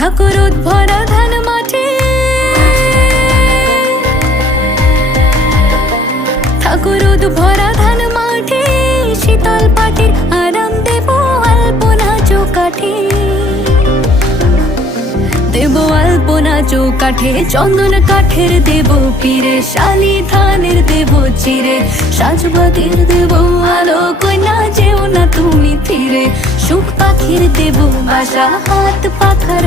ঠাকুর ভরা ধান মাঠে, ঠাকুর ভরা ধান মাঠে, শীতল পাটির আরাম দেব আলপনা চৌকাঠে, দেব আলপনা চৌকাঠে, চন্দন কাঠের দেব পীরে, শালি ধানের দেব চিরে, সাজবাতির দেব আলো, কইনা যেও না তুমি ফিরে, সুখ পাখির দেব বাসা, হাত পাখার